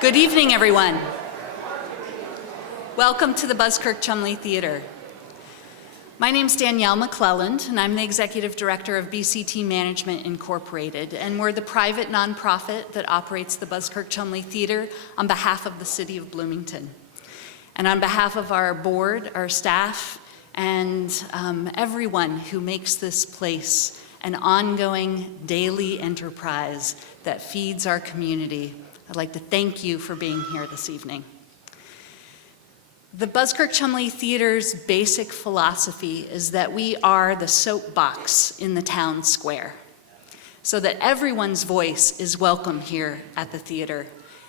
Good evening, everyone. Welcome to the Buskirk Chumley Theater. My name's Danielle McClelland, and I'm the Executive Director of BCT Management Incorporated, and we're the private nonprofit that operates the Buskirk Chumley Theater on behalf of the City of Bloomington. And on behalf of our board, our staff, and everyone who makes this place an ongoing daily enterprise that feeds our community, I'd like to thank you for being here this evening. The Buskirk Chumley Theater's basic philosophy is that we are the soapbox in the town square, so that everyone's voice is welcome here at the theater,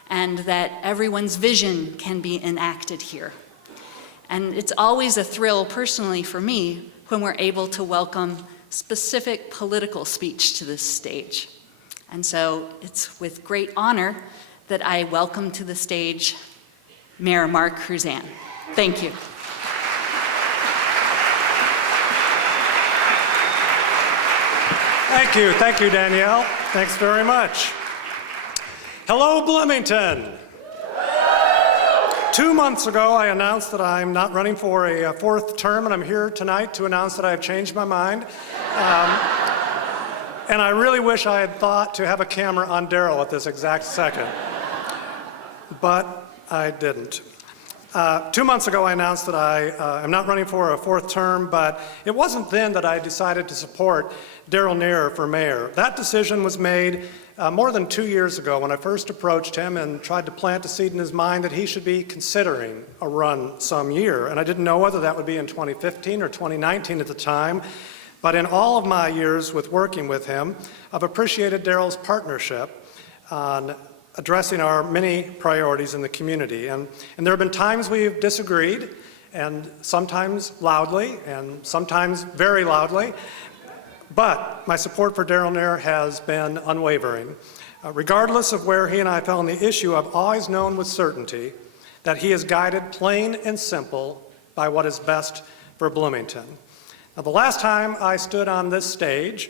and that everyone's vision can be enacted here. And it's always a thrill, personally for me, when we're able to welcome specific political speech to this stage. And so it's with great honor that I welcome to the stage Mayor Mark Cruzan. Thank you. Thank you, Danielle. Thanks very much. Hello, Bloomington. 2 months ago, I announced that I'm not running for a fourth term, and I'm here tonight to announce that I have changed my mind. And I really wish I had thought to have a camera on Darryl at this exact second. But I didn't. 2 months ago, I announced that I am not running for a fourth term, but it wasn't then that I decided to support Darryl Neher for mayor. That decision was made more than 2 years ago when I first approached him and tried to plant a seed in his mind that he should be considering a run some year. And I didn't know whether that would be in 2015 or 2019 at the time. But in all of my years with working with him, I've appreciated Darryl's partnership on addressing our many priorities in the community. And there have been times we've disagreed, and sometimes loudly, and sometimes very loudly. But my support for Darryl Neher has been unwavering. Regardless of where he and I fell on the issue, I've always known with certainty that he is guided plain and simple by what is best for Bloomington. Now, the last time I stood on this stage,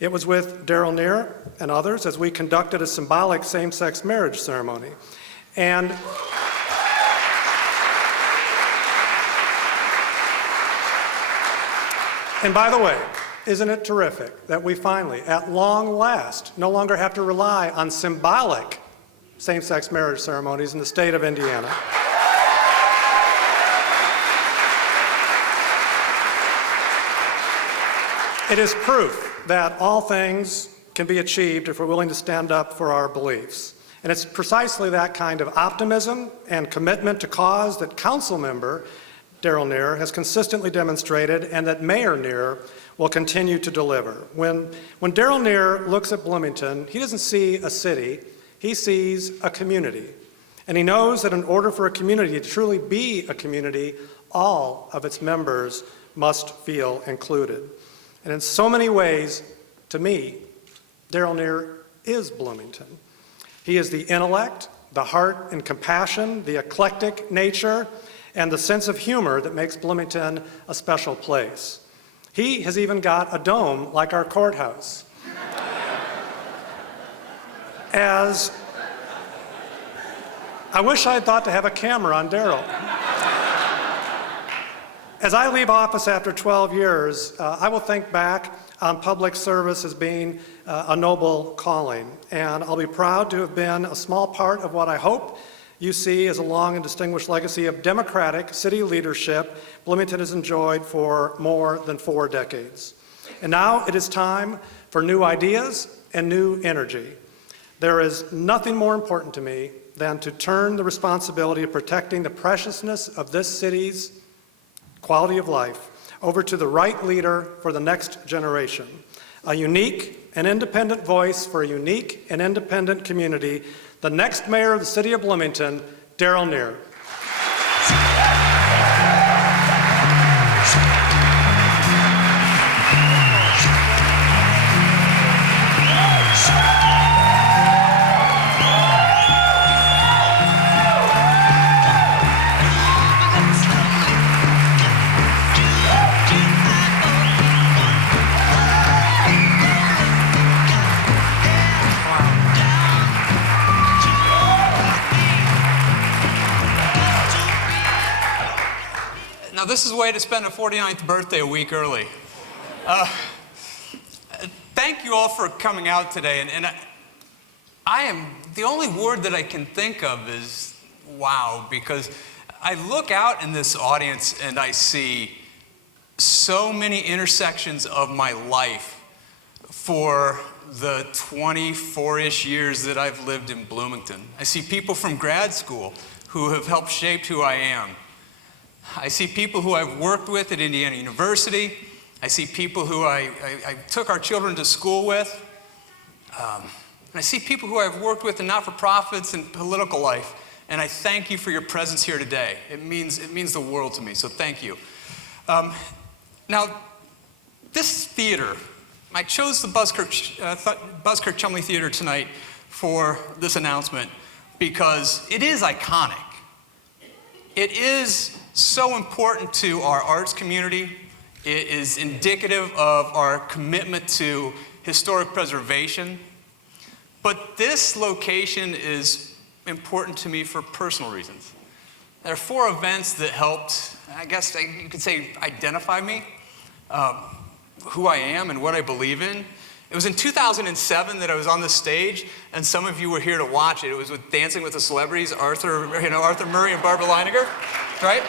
it was with Darryl Neher and others as we conducted a symbolic same-sex marriage ceremony. And by the way, isn't it terrific that we finally, at long last, no longer have to rely on symbolic same-sex marriage ceremonies in the state of Indiana? It is proof that all things can be achieved if we're willing to stand up for our beliefs. And it's precisely that kind of optimism and commitment to cause that council member Darryl Neher has consistently demonstrated, and that Mayor Neher will continue to deliver. When Darryl Neher looks at Bloomington, he doesn't see a city, he sees a community. And he knows that in order for a community to truly be a community, all of its members must feel included. And in so many ways, to me, Darryl Neher is Bloomington. He is the intellect, the heart and compassion, the eclectic nature, and the sense of humor that makes Bloomington a special place. He has even got a dome like our courthouse. As I wish I had thought to have a camera on Darryl. As I leave office after 12 years, I will think back on public service as being a noble calling, and I'll be proud to have been a small part of what I hope you see as a long and distinguished legacy of democratic city leadership Bloomington has enjoyed for more than 4 decades. And now it is time for new ideas and new energy. There is nothing more important to me than to turn the responsibility of protecting the preciousness of this city's quality of life over to the right leader for the next generation. A unique and independent voice for a unique and independent community, the next mayor of the city of Bloomington, Darryl Neher. this is a way to spend a 49th birthday a week early. Thank you all for coming out today. And the only word that I can think of is wow, because I look out in this audience and I see so many intersections of my life for the 24-ish years that I've lived in Bloomington. I see people from grad school who have helped shape who I am. I see people who I've worked with at Indiana University. I see people who I took our children to school with. And I see people who I've worked with in not-for-profits and political life. And I thank you for your presence here today. It means the world to me, so thank you. Now, this theater, I chose the Buskirk Chumley Theater tonight for this announcement because it is iconic. It is so important to our arts community. It is indicative of our commitment to historic preservation. But this location is important to me for personal reasons. There are 4 events that helped, I guess you could say, identify me, who I am and what I believe in. It was in 2007 that I was on this stage, and some of you were here to watch it. It was with Dancing with the Celebrities, Arthur Murray and Barbara Leiniger, right?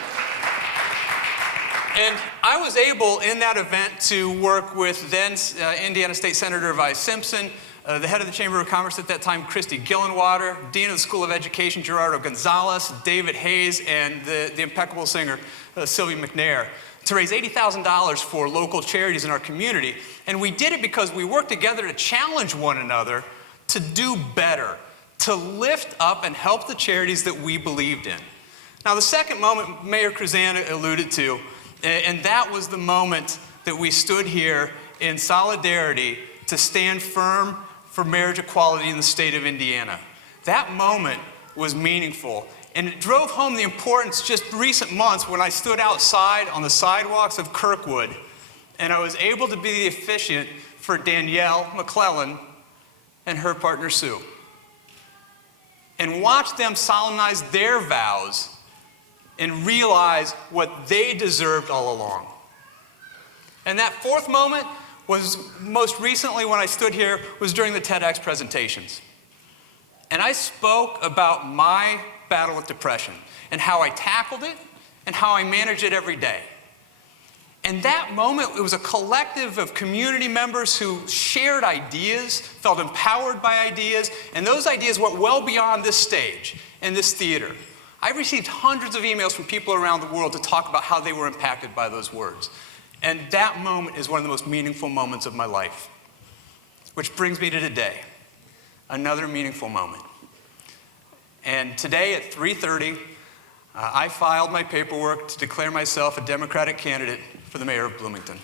And I was able, in that event, to work with then Indiana State Senator Vi Simpson, the head of the Chamber of Commerce at that time, Christy Gillenwater, Dean of the School of Education, Gerardo Gonzalez, David Hayes, and the impeccable singer, Sylvia McNair, to raise $80,000 for local charities in our community. And we did it because we worked together to challenge one another to do better, to lift up and help the charities that we believed in. Now, the second moment Mayor Kruzan alluded to, and that was the moment that we stood here in solidarity to stand firm for marriage equality in the state of Indiana. That moment was meaningful, and it drove home the importance just recent months when I stood outside on the sidewalks of Kirkwood, and I was able to be the officiant for Danielle McClellan and her partner Sue, and watch them solemnize their vows and realize what they deserved all along. And that fourth moment was most recently when I stood here, was during the TEDx presentations. And I spoke about my battle with depression and how I tackled it and how I manage it every day. And that moment, it was a collective of community members who shared ideas, felt empowered by ideas, and those ideas went well beyond this stage and this theater. I received hundreds of emails from people around the world to talk about how they were impacted by those words. And that moment is one of the most meaningful moments of my life. Which brings me to today, another meaningful moment. And today at 3:30, I filed my paperwork to declare myself a Democratic candidate for the mayor of Bloomington.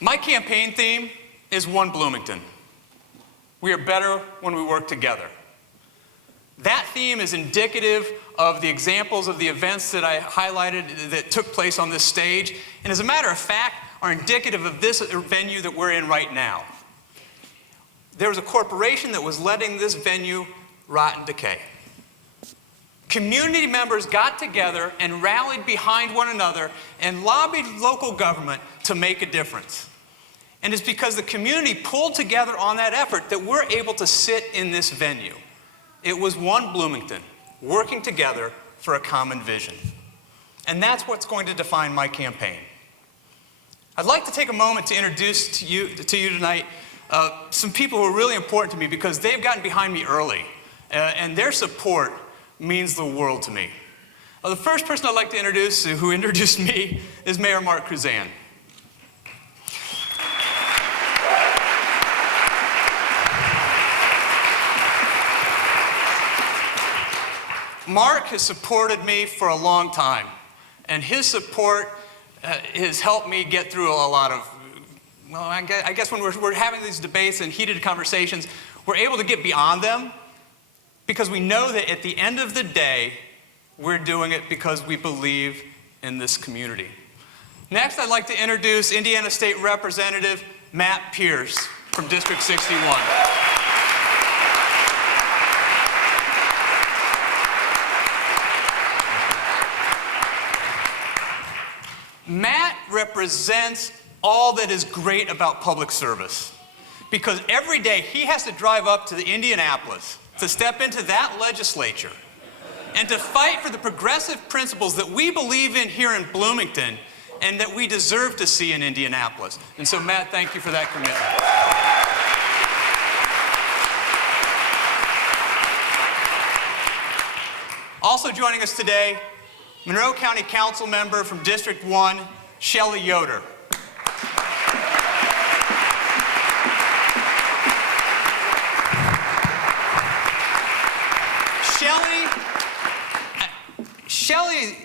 My campaign theme is OneBloomington. We are better when we work together. That theme is indicative of the examples of the events that I highlighted that took place on this stage, and as a matter of fact, are indicative of this venue that we're in right now. There was a corporation that was letting this venue rot and decay. Community members got together and rallied behind one another and lobbied local government to make a difference. And it's because the community pulled together on that effort that we're able to sit in this venue. It was OneBloomington, working together for a common vision. And that's what's going to define my campaign. I'd like to take a moment to introduce to you tonight some people who are really important to me because they've gotten behind me early, and their support means the world to me. The first person I'd like to introduce, who introduced me, is Mayor Mark Kruzan. Mark has supported me for a long time, and his support has helped me get through a lot of, well, I guess when we're having these debates and heated conversations, we're able to get beyond them because we know that at the end of the day, we're doing it because we believe in this community. Next, I'd like to introduce Indiana State Representative Matt Pierce from District 61. Matt represents all that is great about public service, because every day he has to drive up to Indianapolis to step into that legislature and to fight for the progressive principles that we believe in here in Bloomington and that we deserve to see in Indianapolis. And so, Matt, thank you for that commitment. Also joining us today, Monroe County Council member from District 1, Shelley Yoder.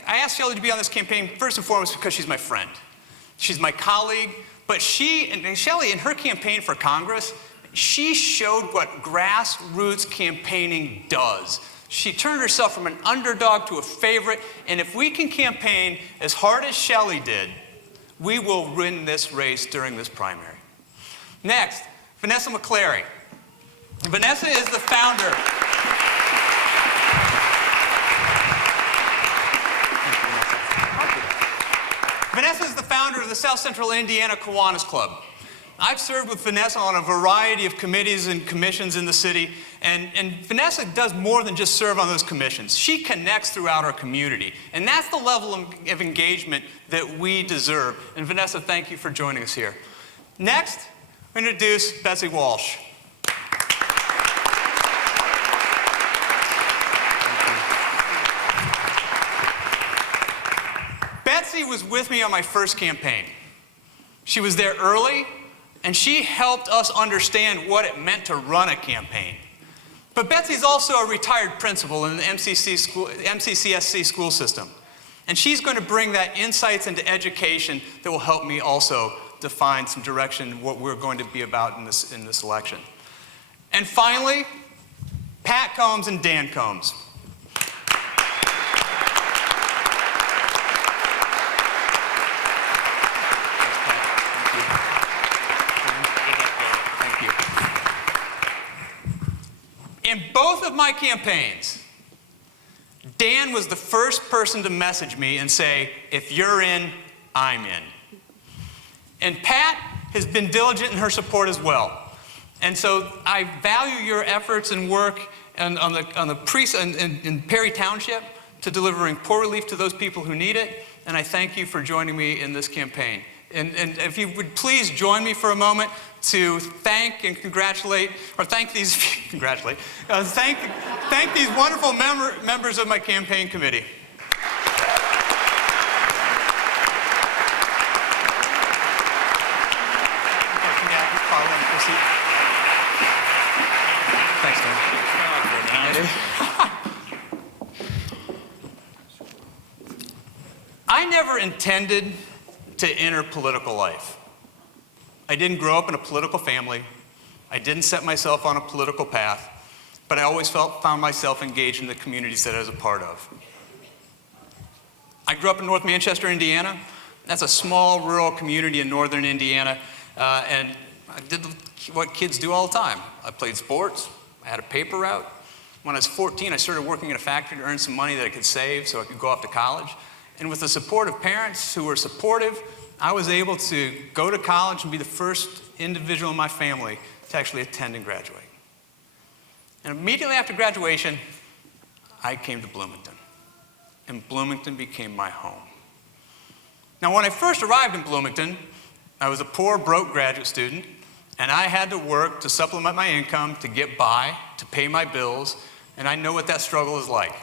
I asked Shelley to be on this campaign first and foremost because she's my friend. She's my colleague, but Shelley, in her campaign for Congress, she showed what grassroots campaigning does. She turned herself from an underdog to a favorite, and if we can campaign as hard as Shelley did, we will win this race during this primary. Next, Vanessa McClary. Vanessa is the founder. Vanessa is the founder of the South Central Indiana Kiwanis Club. I've served with Vanessa on a variety of committees and commissions in the city, and Vanessa does more than just serve on those commissions. She connects throughout our community, and that's the level of engagement that we deserve. And Vanessa, thank you for joining us here. Next, we introduce Betsy Walsh. Betsy was with me on my first campaign. She was there early, and she helped us understand what it meant to run a campaign. But Betsy's also a retired principal in the MCCSC school system. And she's going to bring that insights into education that will help me also define some direction what we're going to be about in this election. And finally, Pat Combs and Dan Combs. In both of my campaigns, Dan was the first person to message me and say, if you're in, I'm in. And Pat has been diligent in her support as well. And so I value your efforts and work in Perry Township to delivering poor relief to those people who need it. And I thank you for joining me in this campaign. And if you would please join me for a moment to thank and congratulate, or thank these, thank these wonderful members of my campaign committee. Thanks, Dan. I never intended to enter political life. I didn't grow up in a political family. I didn't set myself on a political path, but I always found myself engaged in the communities that I was a part of. I grew up in North Manchester, Indiana. That's a small rural community in northern Indiana, and I did what kids do all the time. I played sports. I had a paper route. When I was 14, I started working in a factory to earn some money that I could save so I could go off to college. And with the support of parents who were supportive, I was able to go to college and be the first individual in my family to actually attend and graduate. And immediately after graduation, I came to Bloomington. And Bloomington became my home. Now, when I first arrived in Bloomington, I was a poor, broke graduate student, and I had to work to supplement my income, to get by, to pay my bills, and I know what that struggle is like.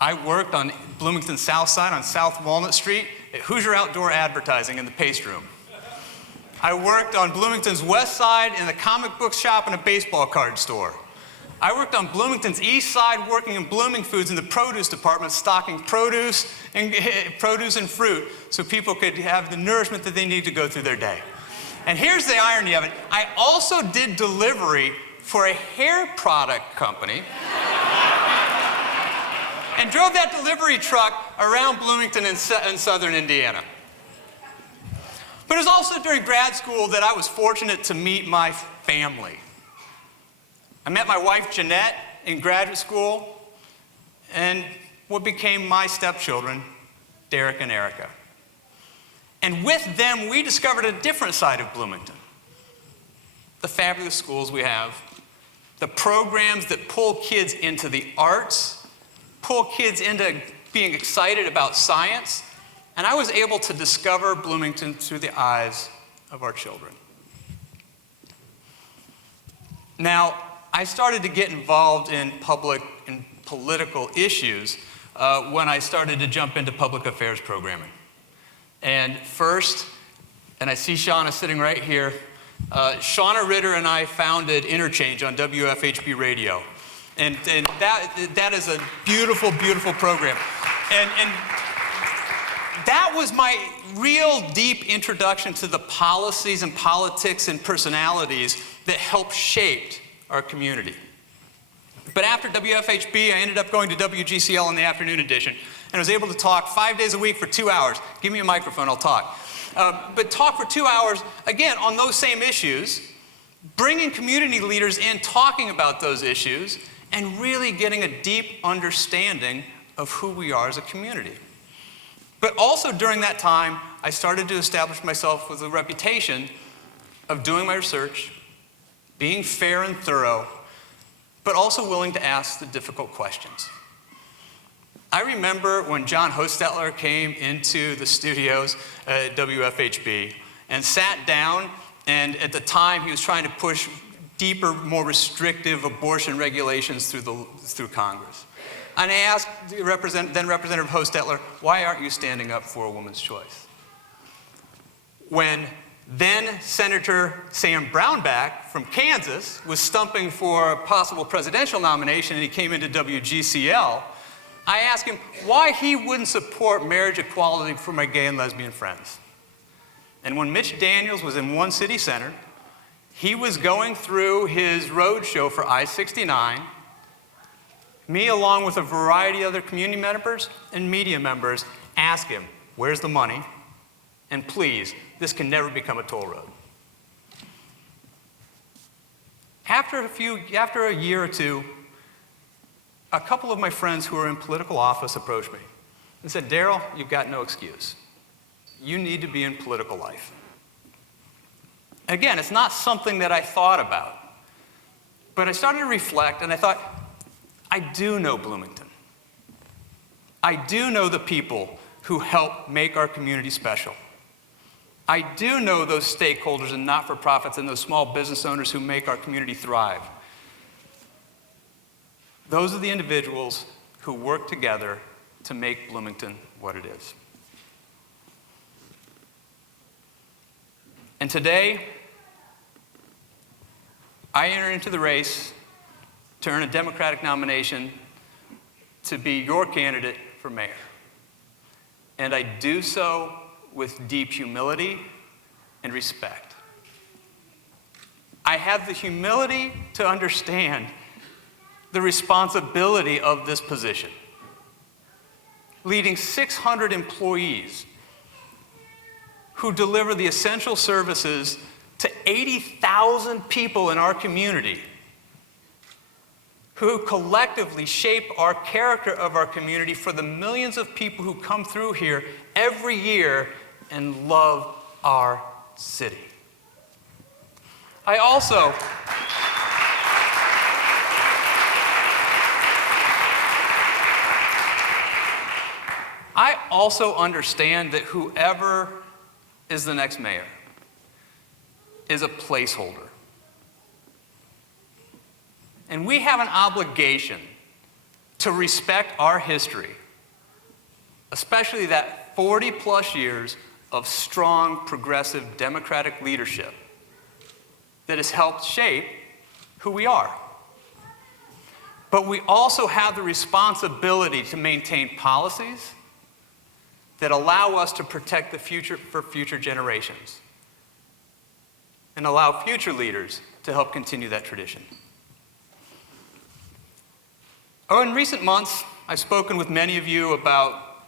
I worked on Bloomington's South Side on South Walnut Street at Hoosier Outdoor Advertising in the paste room. I worked on Bloomington's West Side in the comic book shop and a baseball card store. I worked on Bloomington's East Side working in Blooming Foods in the produce department, stocking produce and fruit so people could have the nourishment that they need to go through their day. And here's the irony of it. I also did delivery for a hair product company and drove that delivery truck around Bloomington and southern Indiana. But it was also during grad school that I was fortunate to meet my family. I met my wife, Jeanette, in graduate school, and what became my stepchildren, Derek and Erica. And with them, we discovered a different side of Bloomington. The fabulous schools we have, the programs that pull kids into the arts, pull kids into being excited about science, and I was able to discover Bloomington through the eyes of our children. Now, I started to get involved in public and political issues when I started to jump into public affairs programming. And first, and I see Shauna sitting right here, Shauna Ritter and I founded Interchange on WFHB radio. And that is a beautiful, beautiful program. And that was my real deep introduction to the policies and politics and personalities that helped shape our community. But after WFHB, I ended up going to WGCL in the afternoon edition and was able to talk 5 days a week for 2 hours. Give me a microphone, I'll talk. But talk for 2 hours, again, on those same issues, bringing community leaders in, talking about those issues, and really getting a deep understanding of who we are as a community. But also during that time, I started to establish myself with a reputation of doing my research, being fair and thorough, but also willing to ask the difficult questions. I remember when John Hostetler came into the studios at WFHB and sat down, and at the time he was trying to push deeper, more restrictive abortion regulations through Congress. And I asked then Representative Hostetler, why aren't you standing up for a woman's choice? When then Senator Sam Brownback from Kansas was stumping for a possible presidential nomination and he came into WGCL, I asked him why he wouldn't support marriage equality for my gay and lesbian friends. And when Mitch Daniels was in one city center, he was going through his road show for I-69. Me, along with a variety of other community members and media members, asked him, where's the money? And please, this can never become a toll road. After a year or two, a couple of my friends who were in political office approached me and said, Darryl, you've got no excuse. You need to be in political life. Again, it's not something that I thought about, but I started to reflect and I thought, I do know Bloomington. I do know the people who help make our community special. I do know those stakeholders and not-for-profits and those small business owners who make our community thrive. Those are the individuals who work together to make Bloomington what it is. And today, I enter into the race to earn a Democratic nomination to be your candidate for mayor. And I do so with deep humility and respect. I have the humility to understand the responsibility of this position. Leading 600 employees who deliver the essential services to 80,000 people in our community, who collectively shape our character of our community for the millions of people who come through here every year and love our city. I also understand that whoever is the next mayor is a placeholder. And we have an obligation to respect our history, especially that 40-plus years of strong, progressive, democratic leadership that has helped shape who we are. But we also have the responsibility to maintain policies that allow us to protect the future for future generations and allow future leaders to help continue that tradition. In recent months, I've spoken with many of you about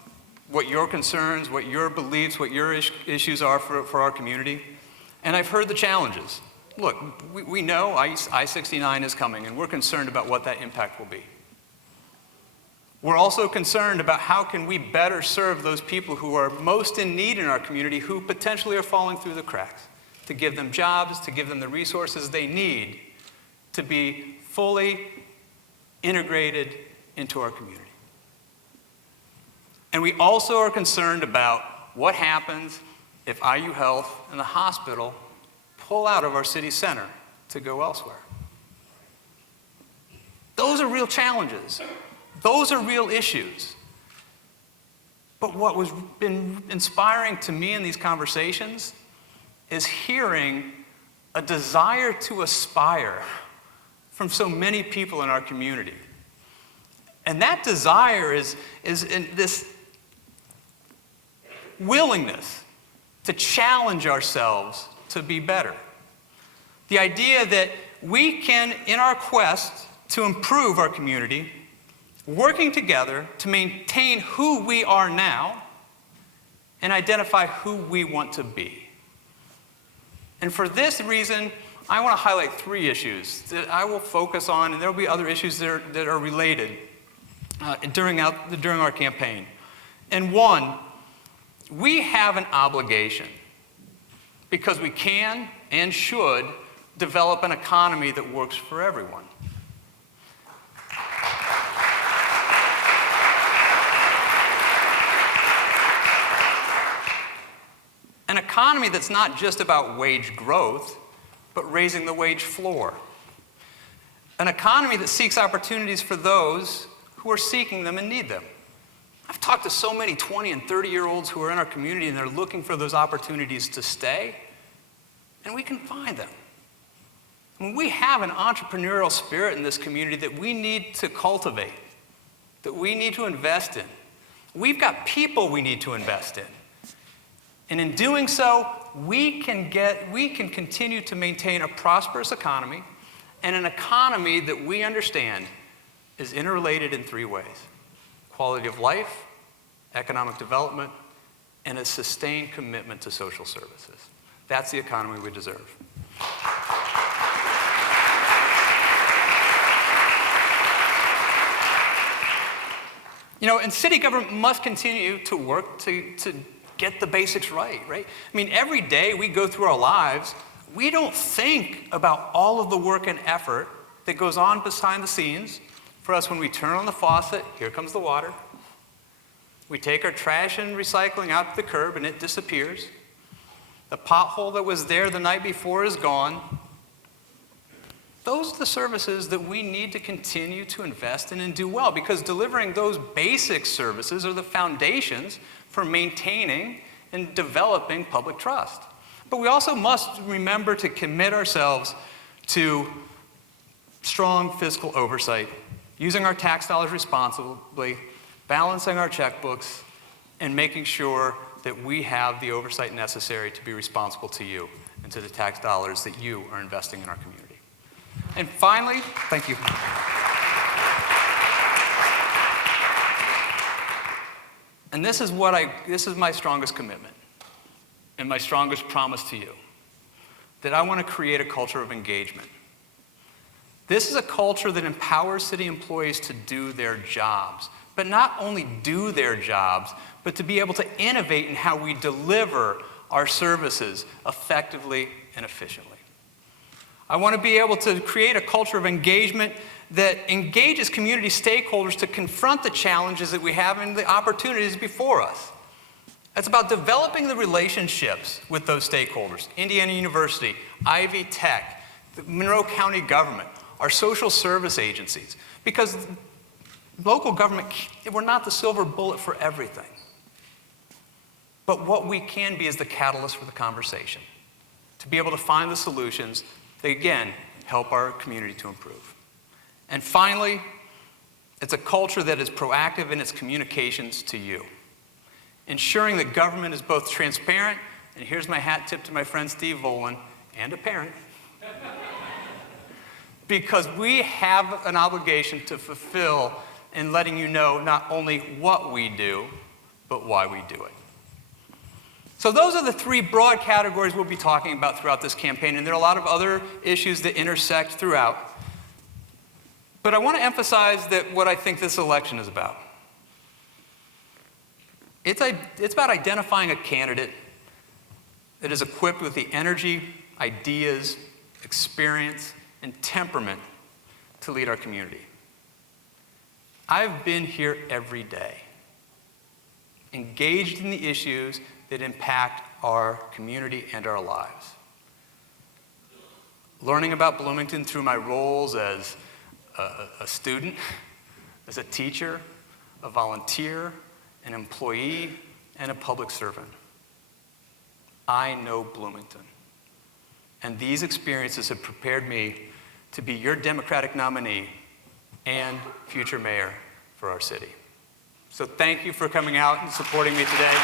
what your concerns, what your beliefs, what your issues are for our community. And I've heard the challenges. Look, we know I-69 is coming, and we're concerned about what that impact will be. We're also concerned about how can we better serve those people who are most in need in our community, who potentially are falling through the cracks, to give them jobs, to give them the resources they need to be fully integrated into our community. And we also are concerned about what happens if IU Health and the hospital pull out of our city center to go elsewhere. Those are real challenges. Those are real issues. But what has been inspiring to me in these conversations is hearing a desire to aspire from so many people in our community. And that desire is in this willingness to challenge ourselves to be better. The idea that we can, in our quest to improve our community, working together to maintain who we are now and identify who we want to be. And for this reason, I want to highlight 3 issues that I will focus on, and there will be other issues that are related during our campaign. And one, we have an obligation, because we can and should develop an economy that works for everyone. An economy that's not just about wage growth, but raising the wage floor. An economy that seeks opportunities for those who are seeking them and need them. I've talked to so many 20 and 30-year-olds who are in our community, and they're looking for those opportunities to stay, and we can find them. I mean, we have an entrepreneurial spirit in this community that we need to cultivate, that we need to invest in. We've got people we need to invest in. And in doing so, we can continue to maintain a prosperous economy, and an economy that we understand is interrelated in 3 ways: quality of life, economic development, and a sustained commitment to social services. That's the economy we deserve. You know, and city government must continue to work to get the basics right? I mean, every day we go through our lives, we don't think about all of the work and effort that goes on behind the scenes for us when we turn on the faucet, here comes the water. We take our trash and recycling out to the curb and it disappears. The pothole that was there the night before is gone. Those are the services that we need to continue to invest in and do well, because delivering those basic services are the foundations for maintaining and developing public trust. But we also must remember to commit ourselves to strong fiscal oversight, using our tax dollars responsibly, balancing our checkbooks, and making sure that we have the oversight necessary to be responsible to you and to the tax dollars that you are investing in our community. And finally, thank you. And this is my strongest commitment and my strongest promise to you, that I want to create a culture of engagement. This is a culture that empowers city employees to do their jobs, but not only do their jobs, but to be able to innovate in how we deliver our services effectively and efficiently. I want to be able to create a culture of engagement that engages community stakeholders to confront the challenges that we have and the opportunities before us. It's about developing the relationships with those stakeholders: Indiana University, Ivy Tech, the Monroe County government, our social service agencies, because local government, we're not the silver bullet for everything. But what we can be is the catalyst for the conversation, to be able to find the solutions that, again, help our community to improve. And finally, it's a culture that is proactive in its communications to you, ensuring that government is both transparent, and here's my hat tip to my friend Steve Volan, and a parent, because we have an obligation to fulfill in letting you know not only what we do, but why we do it. So those are the three broad categories we'll be talking about throughout this campaign, and there are a lot of other issues that intersect throughout. But I want to emphasize that what I think this election is about. It's about identifying a candidate that is equipped with the energy, ideas, experience, and temperament to lead our community. I've been here every day, engaged in the issues that impact our community and our lives. Learning about Bloomington through my roles as a student, as a teacher, a volunteer, an employee, and a public servant. I know Bloomington. And these experiences have prepared me to be your Democratic nominee and future mayor for our city. So thank you for coming out and supporting me today.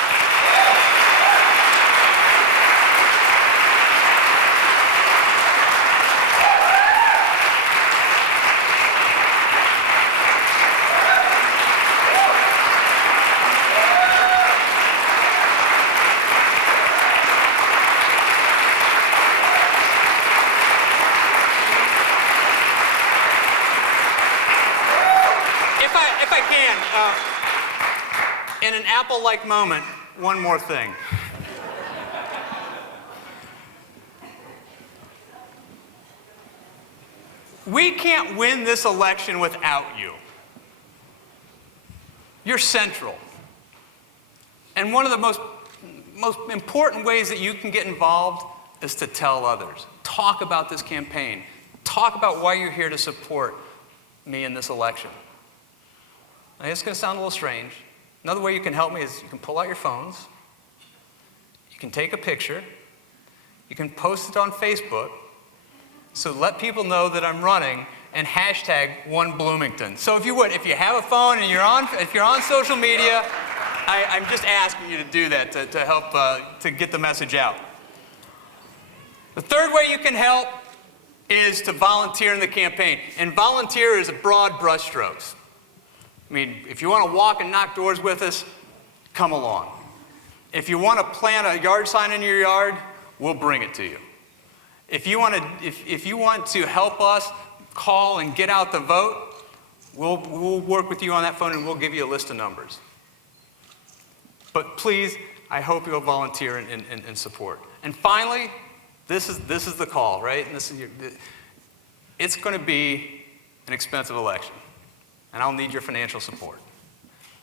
If I can, in an Apple-like moment, one more thing. We can't win this election without you. You're central. And one of the most important ways that you can get involved is to tell others. Talk about this campaign. Talk about why you're here to support me in this election. Now, it's going to sound a little strange. Another way you can help me is you can pull out your phones, you can take a picture, you can post it on Facebook, so let people know that I'm running, and hashtag OneBloomington. So if you have a phone and if you're on social media, I'm just asking you to do that to help to get the message out. The third way you can help is to volunteer in the campaign, and volunteer is a broad brushstrokes. I mean, if you want to walk and knock doors with us, come along. If you want to plant a yard sign in your yard, we'll bring it to you. If you want to help us call and get out the vote, we'll work with you on that phone and we'll give you a list of numbers. But please, I hope you'll volunteer and support. And finally, this is the call, right? And it's going to be an expensive election. And I'll need your financial support.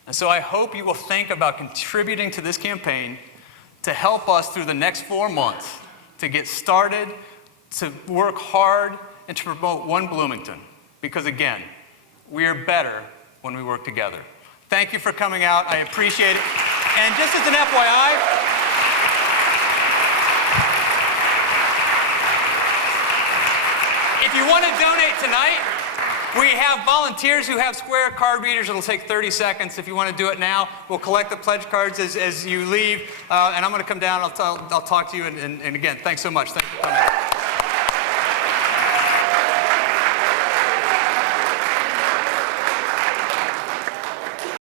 And so I hope you will think about contributing to this campaign to help us through the next 4 months to get started, to work hard, and to promote One Bloomington. Because again, we are better when we work together. Thank you for coming out. I appreciate it. And just as an FYI, if you want to donate tonight, we have volunteers who have square card readers. It'll take 30 seconds. If you want to do it now, we'll collect the pledge cards as you leave. And I'm going to come down. I'll talk to you. And again, thanks so much. Thanks for coming out.